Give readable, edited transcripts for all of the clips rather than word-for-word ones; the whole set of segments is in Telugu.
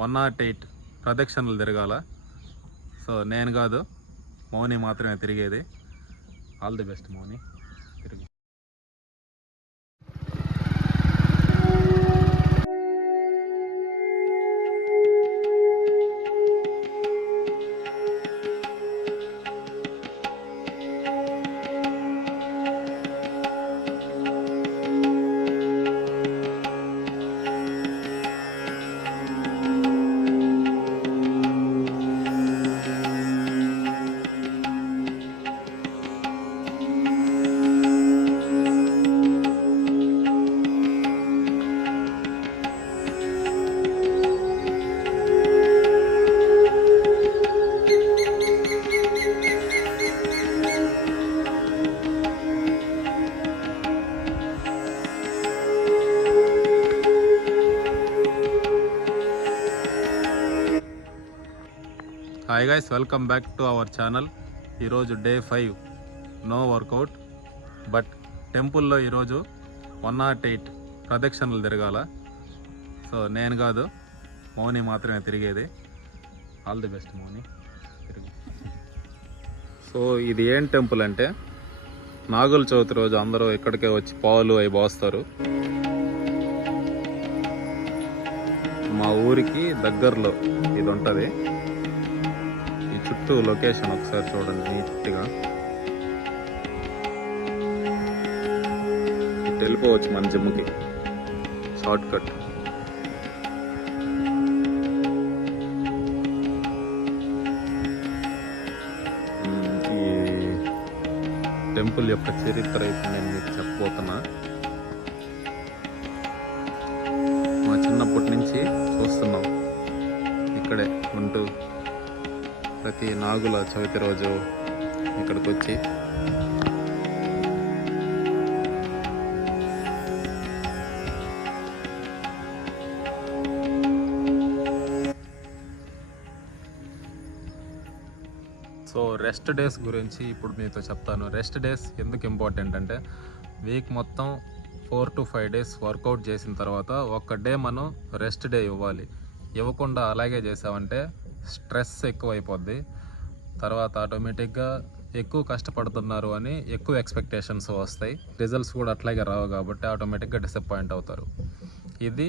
108 ప్రదక్షిణలు తిరగాల. సో నేను కాదు, మౌని మాత్రమే తిరిగేది. ఆల్ ది బెస్ట్ మౌని, తిరుగు. Hi guys, welcome back to our channel. ఈరోజు డే 5, నో వర్కౌట్. బట్ టెంపుల్లో ఈరోజు 108 ప్రదక్షిణలు తిరగాల. సో నేను కాదు, మౌని మాత్రమే తిరిగేది. ఆల్ ది బెస్ట్ మౌని, తిరుగు. సో ఇది ఏం టెంపుల్ అంటే, నాగుల చవితి రోజు అందరూ ఇక్కడికే వచ్చి పాలు అవి పోస్తారు. మా ఊరికి దగ్గరలో ఇది ఉంటుంది. చుట్టూ లొకేషన్ ఒకసారి చూడండి నీట్గా. వెళ్ళిపోవచ్చు మన జిమ్కి, షార్ట్ కట్. ఈ టెంపుల్ యొక్క చరిత్ర ఇప్పుడు నేను మీకు చెప్పబోతున్నా. మా చిన్నప్పటి నుంచి చూస్తున్నాం, ఇక్కడే ఉంటూ ప్రతి నాగుల చవితి రోజు ఇక్కడికి వచ్చి సో రెస్ట్ డేస్ గురించి ఇప్పుడు మీతో చెప్తాను. రెస్ట్ డేస్ ఎందుకు ఇంపార్టెంట్ అంటే, వీక్ మొత్తం 4 to 5 days వర్కౌట్ చేసిన తర్వాత ఒక్క డే మనం రెస్ట్ డే ఇవ్వాలి. ఇవ్వకుండా అలాగే చేసామంటే స్ట్రెస్ ఎక్కువైపోద్ది. తర్వాత ఆటోమేటిక్గా ఎక్కువ కష్టపడుతున్నారు అని ఎక్కువ ఎక్స్పెక్టేషన్స్ వస్తాయి. రిజల్ట్స్ కూడా అట్లాగే రావు కాబట్టి ఆటోమేటిక్గా డిసప్పాయింట్ అవుతారు. ఇది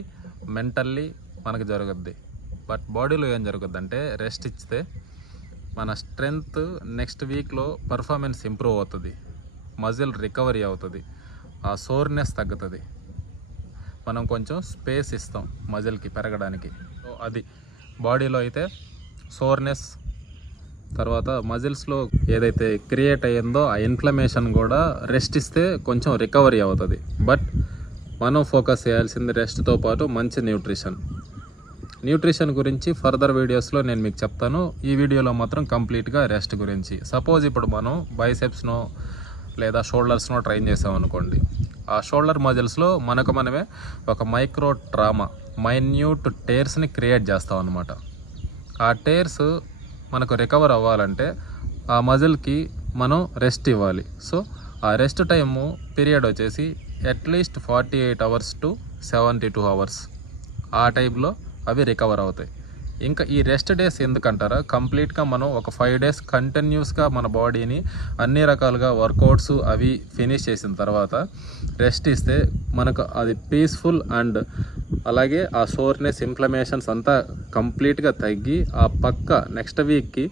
మెంటల్లీ మనకు జరుగుద్ది. బట్ బాడీలో ఏం జరుగుద్ది అంటే, రెస్ట్ ఇస్తే మన స్ట్రెంగ్త్ నెక్స్ట్ వీక్లో పర్ఫార్మెన్స్ ఇంప్రూవ్ అవుతుంది, మజిల్ రికవరీ అవుతుంది, ఆ సోర్నెస్ తగ్గుతుంది. మనం కొంచెం స్పేస్ ఇస్తాం మజిల్కి పెరగడానికి. సో అది బాడీలో అయితే సోర్నెస్, తర్వాత మజిల్స్లో ఏదైతే క్రియేట్ అయ్యిందో ఆ ఇన్ఫ్లమేషన్ కూడా రెస్ట్ ఇస్తే కొంచెం రికవరీ అవుతుంది. బట్ మనం ఫోకస్ చేయాల్సింది రెస్ట్తో పాటు మంచి న్యూట్రిషన్ గురించి ఫర్దర్ వీడియోస్లో నేను మీకు చెప్తాను. ఈ వీడియోలో మాత్రం కంప్లీట్గా రెస్ట్ గురించి. సపోజ్ ఇప్పుడు మనం బైసెప్స్నో లేదా షోల్డర్స్నో ట్రైన్ చేసామనుకోండి, ఆ షోల్డర్ మజిల్స్లో మనమే ఒక మైక్రో ట్రామా, మైన్యూట్ టేర్స్ని క్రియేట్ చేస్తాం అన్నమాట. ఆ టేర్స్ మనకు రికవర్ అవ్వాలంటే ఆ మజిల్కి మనం రెస్ట్ ఇవ్వాలి. సో ఆ రెస్ట్ టైము పీరియడ్ వచ్చేసి అట్లీస్ట్ 48 hours to 72 hours. ఆ టైంలో అవి రికవర్ అవుతాయి. ఇంకా ఈ రెస్ట్ డేస్ ఎందుకంటారా, కంప్లీట్గా మనం ఒక 5 days కంటిన్యూస్గా మన బాడీని అన్ని రకాలుగా వర్కౌట్స్ అవి ఫినిష్ చేసిన తర్వాత రెస్ట్ ఇస్తే మనకు అది పీస్ఫుల్ అండ్ అలాగే ఆ సోర్నెస్, ఇన్ఫ్లమేషన్స్ అంతా కంప్లీట్గా తగ్గి ఆ పక్క నెక్స్ట్ వీక్కి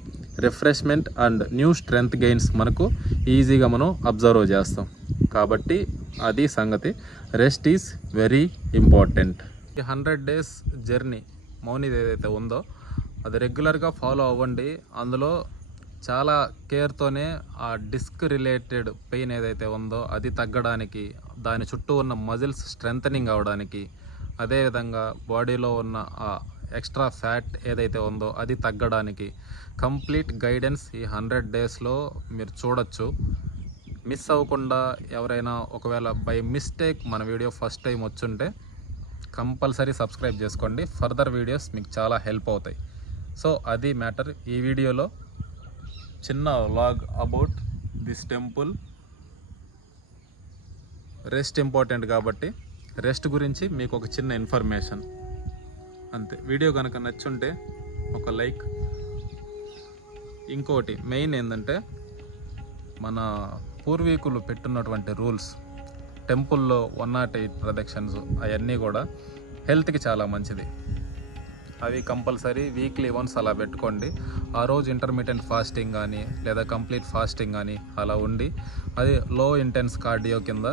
refreshment and new strength gains మనకు ఈజీగా మనం అబ్జర్వ్ చేస్తాం. కాబట్టి అది సంగతి. Rest is very important. ఈ 100 days జర్నీ మౌనిది ఏదైతే ఉందో అది రెగ్యులర్గా ఫాలో అవ్వండి. అందులో చాలా కేర్తోనే ఆ డిస్క్ రిలేటెడ్ పెయిన్ ఏదైతే ఉందో అది తగ్గడానికి, దాని చుట్టూ ఉన్న మజిల్స్ స్ట్రెంథనింగ్ అవ్వడానికి, అదేవిధంగా బాడీలో ఉన్న ఆ ఎక్స్ట్రా ఫ్యాట్ ఏదైతే ఉందో అది తగ్గడానికి కంప్లీట్ గైడెన్స్ ఈ 100 daysలో మీరు చూడొచ్చు. మిస్ అవ్వకుండా ఎవరైనా ఒకవేళ బై మిస్టేక్ మన వీడియో ఫస్ట్ టైం వచ్చుంటే కంపల్సరీ సబ్స్క్రైబ్ చేసుకోండి. ఫర్దర్ వీడియోస్ మీకు చాలా హెల్ప్ అవుతాయి. సో అది మ్యాటర్. ఈ వీడియోలో చిన్న vlog about this temple. Rest important కాబట్టి రెస్ట్ గురించి మీకు ఒక చిన్న ఇన్ఫర్మేషన్. అంతే. వీడియో కనుక నచ్చుంటే ఒక లైక్. ఇంకోటి మెయిన్ ఏంటంటే మన పూర్వీకులు పెట్టున్నటువంటి రూల్స్, టెంపుల్లో 108 ప్రదక్షిణస్ అవన్నీ కూడా హెల్త్కి చాలా మంచిది. అవి కంపల్సరీ వీక్లీ వన్స్ అలా పెట్టుకోండి. ఆ రోజు ఇంటర్మీడియట్ ఫాస్టింగ్ కానీ లేదా కంప్లీట్ ఫాస్టింగ్ కానీ అలా ఉండి, అది లో ఇంటెన్స్ కార్డియో కింద,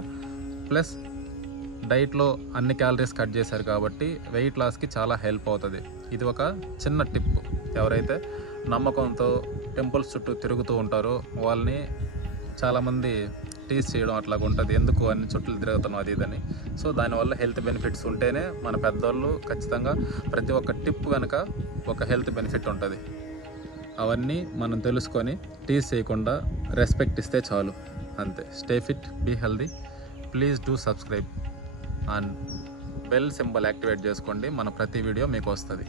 ప్లస్ డైట్లో అన్ని క్యాలరీస్ కట్ చేశారు కాబట్టి వెయిట్ లాస్కి చాలా హెల్ప్ అవుతుంది. ఇది ఒక చిన్న టిప్. ఎవరైతే నమ్మకంతో టెంపుల్స్ చుట్టూ తిరుగుతూ ఉంటారో వాళ్ళని చాలామంది టీస్ చేయడం అట్లాగా ఉంటుంది, ఎందుకు అన్ని చుట్టూ తిరుగుతున్నాం అది ఇదని. సో దానివల్ల హెల్త్ బెనిఫిట్స్ ఉంటేనే మన పెద్దవాళ్ళు ఖచ్చితంగా ప్రతి ఒక్క టిప్ కనుక ఒక హెల్త్ బెనిఫిట్ ఉంటుంది. అవన్నీ మనం తెలుసుకొని టీస్ చేయకుండా రెస్పెక్ట్ ఇస్తే చాలు, అంతే. Stay fit, be healthy. Please do subscribe and bell symbol activate చేసుకోండి. మన ప్రతి వీడియో మీకు వస్తుంది.